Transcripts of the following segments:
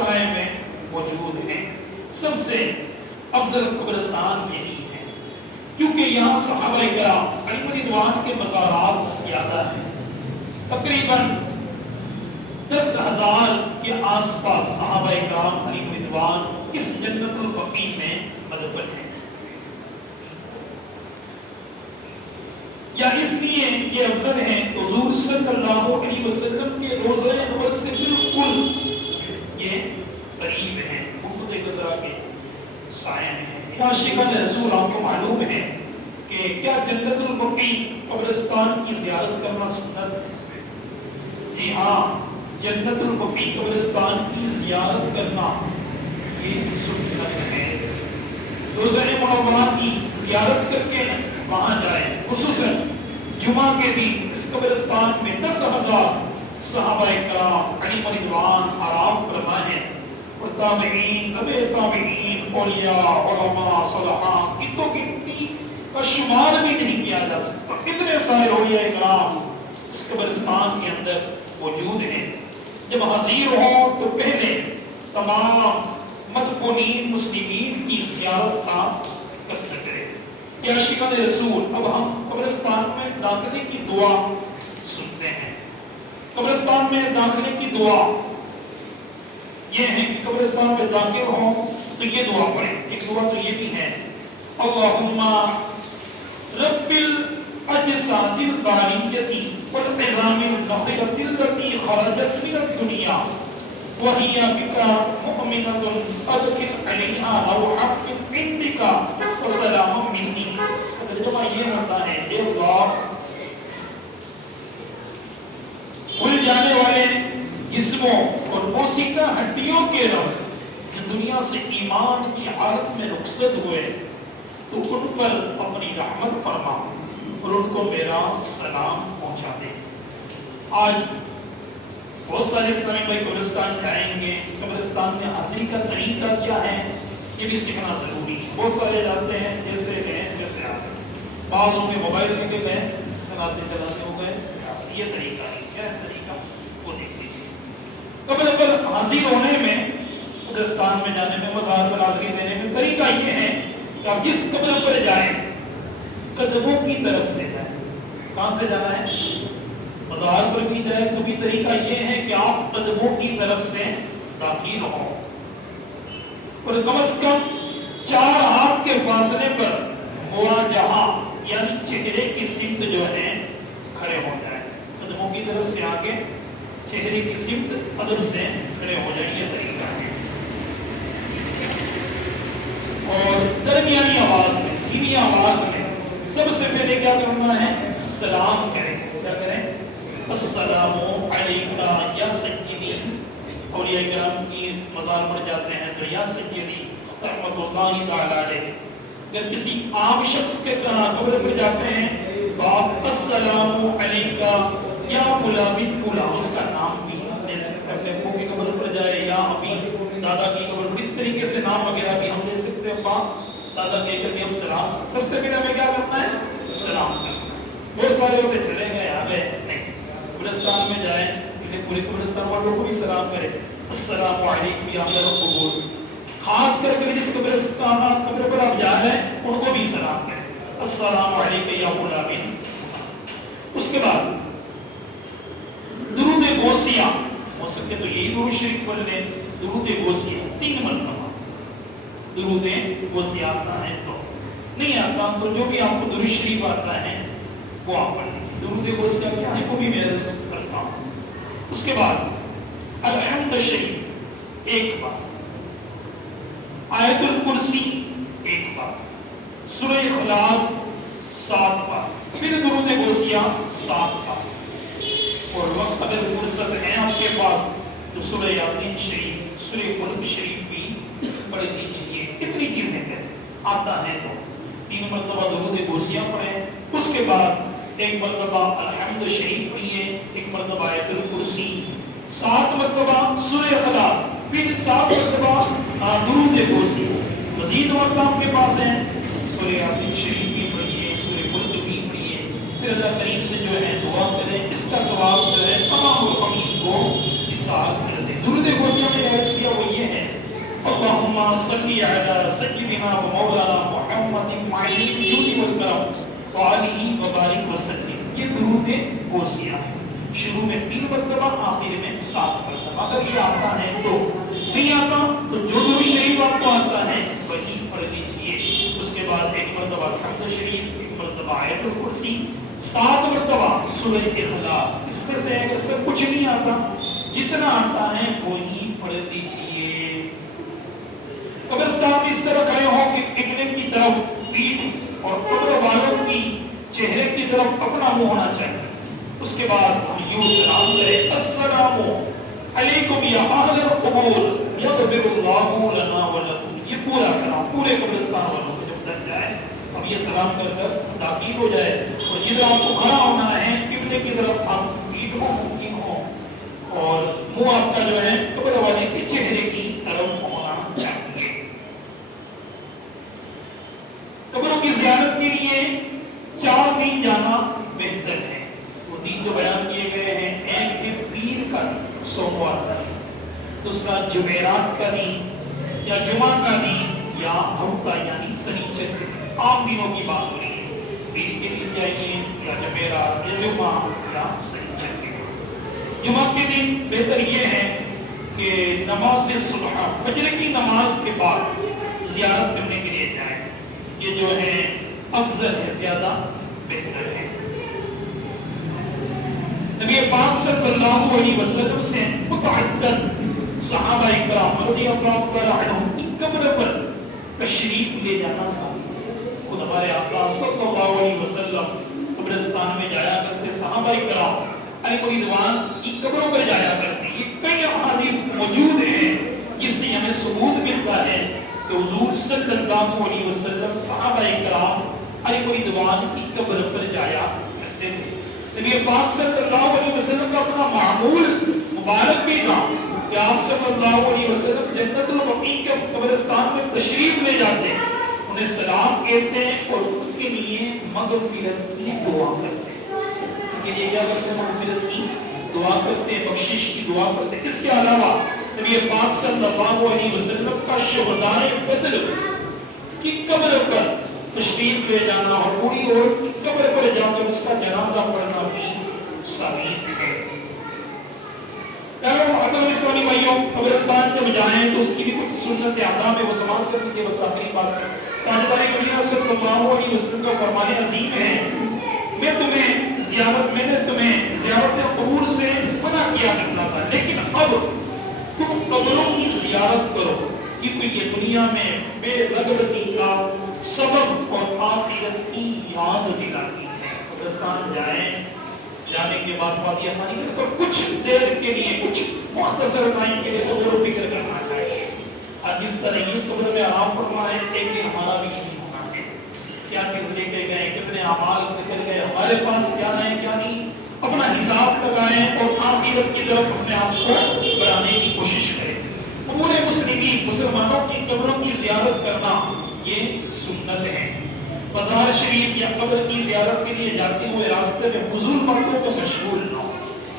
سائے میں موجود ہیں۔ سب سے افضل قبرستان یہی ہے، کیونکہ یہاں صحابہ کرام علیہ رضوان کے مزارات زیادہ ہیں۔ تقریباً 10,000 کے آس پاس صحابہ کرام علیہ رضوان اس جنت البقیع میں مدفن ہیں۔ یا اس لیے یہ افضل ہے حضور صلی اللہ علیہ وسلم کے روضہ انور سے بالکل یہ قریب ہیں، خود گزرا کے سائے میں ہیں۔ عاشقان رسول آپ کو معلوم ہے کہ کیا جنت البقیع قبرستان کی زیارت کرنا سنت ہے؟ جی ہاں، جنت البقیع قبرستان کی زیارت کرنا یہ سنت ہے۔ روضہ منورہ کی زیارت کر کے وہاں جائیں، خصوصاً جمعہ کے دن اس قبرستان میں 10,000 صحابہ کرام علیہ رضوان آرام فرما ہے، اور تابعین، تبع تابعین، اولیاء، علماء، صالحاں، کتوں کی کا شمار بھی نہیں کیا جا سکتا۔ کتنے سارے اولیاء کرام اس قبرستان کے اندر موجود ہیں۔ جب حاضر ہوں تو پہلے تمام مدفونین مسلمین کی زیارت کا قصد کریں۔ یا عاشقان رسول، اب ہم قبرستان میں داخلے کی دعا سنتے ہیں۔ قبرستان میں داخلے کی دعا یہ ہے کہ قبرستان میں داخل ہوں تو یہ دعا پڑھیں۔ ایک دعا تو یہ بھی ہے، اللہم رب الاجساد الباریۃ والعظام النخرۃ التي خرجت من الدنيا وهي بك مؤمنة ادخل عليها روحا من عندك وسلاما مني۔ اس کا ترجمہ یہ ہوتا ہے، اے اللہ، کھل جانے والے جسموں اور موسیقہ ہڈیوں کے رب جو دنیا سے ایمان کی حالت میں رخصت ہوئے، تو ان پر اپنی رحمت فرما اور ان کو میرا سلام پہنچا دے۔ آج بہت سارے اسلامی بھائی قبرستان جائیں گے، قبرستان میں حاضری کا طریقہ کیا ہے یہ بھی سیکھنا ضروری ہے۔ بہت سارے جاتے ہیں جیسے گئے ویسے آتے ہیں، بعض ان کے موبائل لے کے گئے، چلاتے چلاتے ہو گئے، یہ طریقہ ہے، کیا طریقہ وہ دیکھ لیجیے۔ قبر پر حاضر ہونے میں، قبرستان میں جانے میں، مزار پر حاضری دینے میں طریقہ یہ ہے کہ آپ جس قبر پر جائیں قدموں کی طرف سے جائیں۔ کہاں سے جانا ہے؟ مزار پر بھی جائے تو بھی طریقہ یہ ہے کہ آپ قدموں کی طرف سے داخل ہوں، اور کم از کم 4 ہاتھ کے فاصلے پر مواجہہ یعنی چہرے کی سمت جو ہے کھڑے ہو جائیں۔ قدموں کی طرف سے آگے چہرے کی سمت ادب سے کھڑے ہو جائیں، یہ طریقہ ہے۔ اور درمیانی آواز میں، دھیمی آواز میں سب سے پہلے کیا کرنا ہے؟ سلام کریں۔ کیا کریں؟ السلام علیکہ یا سیدی۔ اولیاء کرام کی مزار پر جاتے ہیں تو یا سیدی رحمت اللہ تعالی علیہ۔ جب کسی عام شخص کے قبر پر جاتے ہیں تو آپ السلام علیکہ یا فلاں بن فلاں، اس کا نام بھی لے سکتے ہیں۔ اپنے ابو کی قبر پر جائے یا ابھی دادا کی قبر پر، اس طریقے سے نام وغیرہ بھی ہم لے سکتے ہیں۔ دادا کہہ کر کے ہم سلام، سب سے پہلے ہمیں کیا کرنا ہے؟ سلام کرنا۔ بہت سارے ہوتے چلے گئے آ گئے، نہیں، قبرستان میں جائیں پورے قبرستان والوں کو بھی سلام کرے، السلام علیکم یا اہل القبور۔ خاص کر کے جس قبر پر آپ جا رہے ہیں ان کو بھی سلام کریں، السلام علیکم یا فلاں بن۔ اس کے بعد درود غوثیہ، ہو سکے تو یہی درود شریف پڑھ لیں، درود غوثیہ 3 مرتبہ۔ درود غوثیہ آتا ہے تو، نہیں آتا تو جو بھی آپ کو درود شریف آتا ہے وہ آپ پڑھ لیں۔ درود غوثیہ کیا ہے وہ بھی میں عرض کرتا ہوں۔ اس کے بعد الحمد شریف 1 بار، آیت الکرسی 1 بار، سورہ اخلاص 7 بار، پھر درود غوثیہ 7 بار۔ اور وقت اگر فرصت ہے آپ کے پاس تو سورہ یاسین شریف، سورہ ملک شریف بھی پڑھ لیجیے۔ اتنی چیزیں ہیں، آتا ہے تو 3 مرتبہ درود غوثیہ پڑھیں، اس کے بعد 1 مرتبہ الحمد شریف پڑھیے، 1 مرتبہ آیت الکرسی، 7 مرتبہ سورہ اخلاص، پھر 7 مرتبہ درود غوثیہ۔ مزید وقت آپ کے پاس ہے، سورہ یاسین شریف بھی پڑھیے، سورہ ملک بھی پڑھیے، پھر اللہ کریم سے جو ہے دعا کریں، اس کا ثواب جو ہے تمام مخلوق کو حصہ کر دے۔ درود غوثیہ میں نے عرض کیا وہ یہ صلی علی سیدنا و مولانا محمد معین الجود والکرم وعلیہ وبارک وسلم. یہ درود غوثیہ ہے. شروع میں 3 مرتبہ، آخر میں 7 مرتبہ. اگر یہ آتا ہے تو، نہیں آتا تو جو درود شریف آپ کو آتا ہے وہی پڑھ لیجیے. اس کے بعد 1 مرتبہ حمد شریف، 1 مرتبہ آیت الکرسی، 7 مرتبہ سورہ اخلاص. اس میں سے اگر سب کچھ نہیں آتا، جتنا آتا ہے وہی پڑھ لیجیے. قبرستان میں اس طرح کھڑے ہو کہ قبلے کی طرف پیٹھ اور قبر والوں کی چہرے کی طرف اپنا منہ ہونا چاہیے. اس کے بعد یوں سلام کرے، السلام علیکم یا اہل القبور یغفر اللہ لنا ولکم. یہ پورا سلام پورے قبرستان والوں کو جب تک جائے، اب یہ سلام کر کر تاکید ہو جائے. اور جدھر آپ کو کھڑا ہونا ہے قبلے کی طرف آپ پیٹھ ہو، ممکن ہو، اور منہ آپ کا جو ہے قبر والے کے چہرے کی طرف ہونا چاہیے. قبروں کی زیارت کے لیے 4 دن جانا بہتر ہے. وہ دن جو بیان کیے گئے ہیں، ایک ہے پیر کا دن، سوموار کا دن، دوسرا جمعرات کا دن یا جمعہ کا دن، یا ہفتہ یعنی سنیچر کے دن. عام دنوں کی بات ہو رہی ہے. پیر کے دن جائیے یا جمعرات یا جمعہ یا سنیچر کے دن. جمعہ کے دن بہتر یہ ہے کہ نماز صبح، فجر کی نماز کے بعد زیارت کرنے کے لیے جائیں. یہ جو ہے افضل ہے، زیادہ بہتر ہے. نبی پاک صلی اللہ علیہ وسلم سے متعدد صحابہ اکرام رضی اللہ تعالی عنہم کی قبر پر تشریف لے جانا ثابت ہے. خود ہمارے آقا صلی اللہ علیہ وسلم قبرستان میں جایا کرتے، صحابہ اکرام علیہ رضوان کی قبروں پر جایا کرتے. یہ کئی احادیث موجود ہیں جس سے ہمیں ثبوت ملتا ہے کہ حضور صلی اللہ علیہ وسلم صحابہ اکرام علیہ رضوان کی قبر پر جایا کرتے تھے. نبی پاک صلی اللہ علیہ وسلم کا اپنا معمول مبارک بھی تھا کہ آپ صلی اللہ علیہ وسلم جنت البقیع کے قبرستان میں تشریف لے جاتے ہیں، انہیں سلام کہتے ہیں اور ان کے لیے مغفرت کی دعا کرتے ہیں. ان کے لیے کیا کرتے ہیں؟ مغفرت کی دعا کرتے ہیں، بخشش کی دعا کرتے ہیں. اس کے علاوہ نبی پاک صلی اللہ علیہ وسلم کا شہدائے بدر کی قبر پر تشریف لے جانا اور پوری عورت کی قبر پر جا کر اس کا جنازہ پڑھنا بھی ثابت ہے. اگر اسلامی بھائیوں قبرستان جب جائیں تو اس کی بھی کچھ سنت اعظام ہے، وہ سماعت کرنے کی بس آخری بات ہے. تاجدار مدینہ صلی اللہ علیہ وسلم کا فرمان عظیم ہے، میں نے تمہیں زیارت قبور سے منع کیا کرتا تھا، لیکن اب تم قبروں کی زیارت کرو، کیونکہ یہ دنیا میں بے رغبتی کا سبب اور آخرت کی یاد دلاتی ہے. قبرستان جائیں، جانے کے بعد بات یہ ہماری پر کچھ دیر کے لیے، کچھ مختصر ٹائم کے لیے غور و فکر کرنا چاہیے. اور جس طرح یہ قبر میں آرام فرما ہے، ایک دن ہمارا بھی نہیں ہونا ہے. کیا چیز لے کے گئے، کتنے اعمال نکل گئے، ہمارے پاس کیا ہے کیا نہیں، اپنا حساب لگائیں اور آخرت کی طرف اپنے آپ کو بڑھانے کی کوشش کریں. پورے مسلمانوں کی قبروں کی زیارت کرنا یہ سنت ہے. بازار شریف یا قبر کی زیارت کے لیے جاتے ہوئے راستے میں فضول باتوں کو مشغول نہ ہو.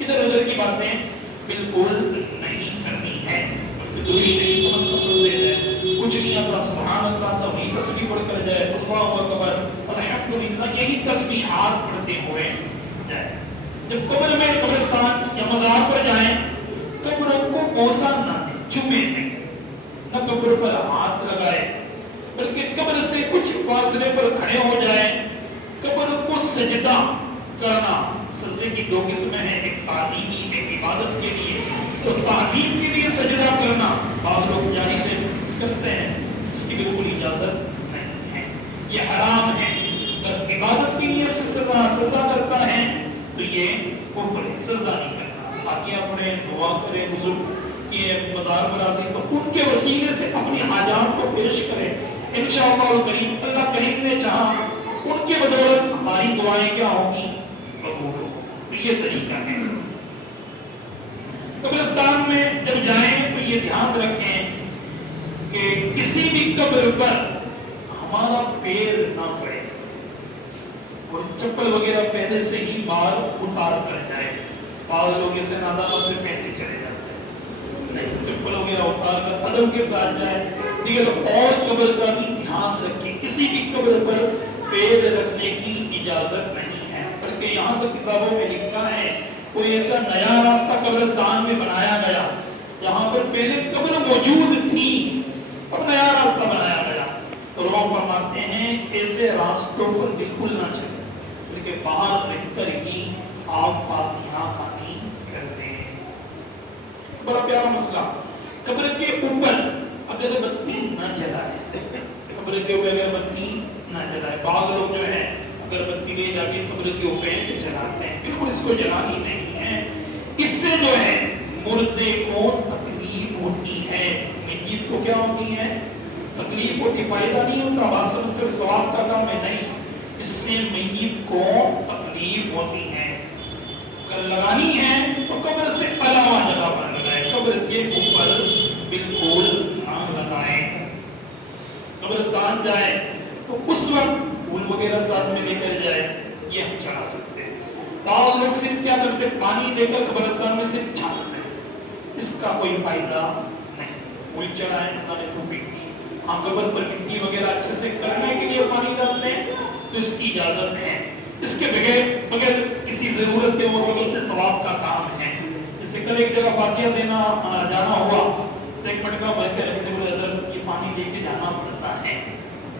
ادھر ادھر کی باتیں بالکل نہیں کرنی ہے. درود شریف کو مستقبل دے جائے، کچھ نہیں آتا سبحان اللہ توحید تسبیح پڑھ کر جائے، اللہ اکبر الحمدللہ، یہی تسبیحات پڑھتے ہوئے جائے. جب قبر میں قبرستان یا مزار پر جائیں، قبر کو بوسہ نہ دیں، چومے نہیں، نہ قبر پر ہاتھ لگائے، بلکہ قبر سے کچھ فاصلے پر کھڑے ہو جائیں. قبر کو سجدہ کرنا، سجدے کی 2 قسمیں ہیں، ایک تعظیمی، ایک عبادت کے لیے. تو تعظیم کے لیے سجدہ کرنا بعض لوگ جاری کرتے ہیں، اس کی بالکل اجازت نہیں ہے، یہ حرام ہے. اگر عبادت کے لیے سجدہ کرتا ہے تو یہ کفر ہے، سجدہ نہیں کرنا. باقی اپنے دعا کرے بزرگ کی مزار پر حاضر تو ان کے وسیلے سے اپنی حاجات کو پیش کرے، انشاءاللہ الکریم اللہ کریم نے چاہا ان کی بدولت ہماری دعائیں کیا ہوگی، قبول ہوگی. یہ طریقہ ہے. قبرستان میں جب جائیں تو یہ دھیان رکھیں کہ کسی بھی قبر پر ہمارا پیر نہ پڑے اور چپل وغیرہ پہلے سے ہی بال اتار کر جائے. بعض لوگ اسے نادانوں سے پہنتے چلے جاتے ہیں، نہیں، چپل وغیرہ اتار کر ادب کے ساتھ جائے. دیگر اور قبر کا بھی دھیان رکھیں، کسی بھی قبر پر پیر رکھنے کی اجازت نہیں ہے، بلکہ یہاں تو کتابوں میں لکھا ہے کوئی ایسا نیا راستہ قبرستان میں بنایا گیا جہاں پر پہلے قبر موجود تھی اور نیا راستہ بنایا گیا، تو علماء فرماتے ہیں ایسے راستوں پر بالکل نہ چلیں، بلکہ باہر رہ کر ہی آپ فاتحہ خوانی کرتے ہیں۔ بڑا پیارا مسئلہ، قبر کے اوپر اگر بتی نہ جلائے، قبر کے اوپر اگر بتی نہ جلائے، بعض لوگ جو ہے اگر بتی لے جا کے قبر کے اوپر جلاتے ہیں، بالکل اس کو جلانی نہیں ہے، اس سے جو ہے مردے کو تکلیف ہوتی ہے، میت کو کیا ہوتی ہے؟ تکلیف ہوتی، فائدہ نہیں ہوتا، بات صرف ثواب کا کام ہے نہیں، اس سے میت کو تکلیف ہوتی ہے۔ اگر لگانی ہے تو قبر سے علاوہ جگہ پر لگائے، قبر کے اوپر بالکل نہ لگائیں۔ قبرستان جائے تو اس وقت پھول وغیرہ ساتھ میں لے کر جائے، یہ ہم چڑھا سکتے ہیں۔ بعض لوگ صرف کیا کرتے، پانی لے کر قبرستان میں صرف چھانکتے ہیں، اس کا کوئی فائدہ نہیں۔ پھول چڑھائیں، اللہ نے توفیق دی، ہم قبر پر مٹی وغیرہ اچھے سے کرنے کے لیے پانی ڈالتے ہیں تو اس کی اجازت ہے، اس کے بغیر کسی ضرورت کے وہ سمجھتے ثواب کا کام ہے۔ جیسے کل ایک جگہ فاتحہ دینا جانا ہوا تو ایک مٹکا بھر کے رکھنے والے حضرت یہ پانی لے کے جانا پڑتا ہے،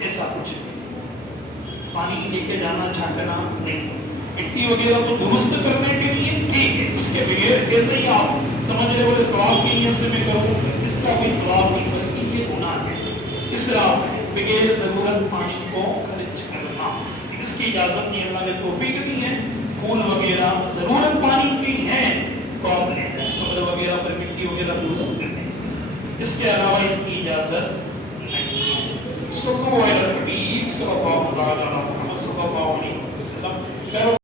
ایسا کچھ نہیں، پانی لے کے جانا چھانکنا نہیں، مٹی وغیرہ کو درست کرنے کے لیے ٹھیک ہے، اس کے بغیر کیسے ہی آپ سمجھ رہے بولے ثواب کی نیت سے میں کروں، اس کا کوئی ثواب نہیں بلکہ یہ گناہ ہے، اسراف ہے، بغیر ضرورت پانی کو خرچ کرنا، اس کی اجازت نہیں، اللہ نے توفیق دی ہے۔ پھول وغیرہ ضرورت پانی کی ہے تو آپ لے جائیں، قبر وغیرہ پر مٹی وغیرہ درست کرنے، اس کے علاوہ اس کی اجازت نہیں ہے۔ صلی اللہ علیہ وسلم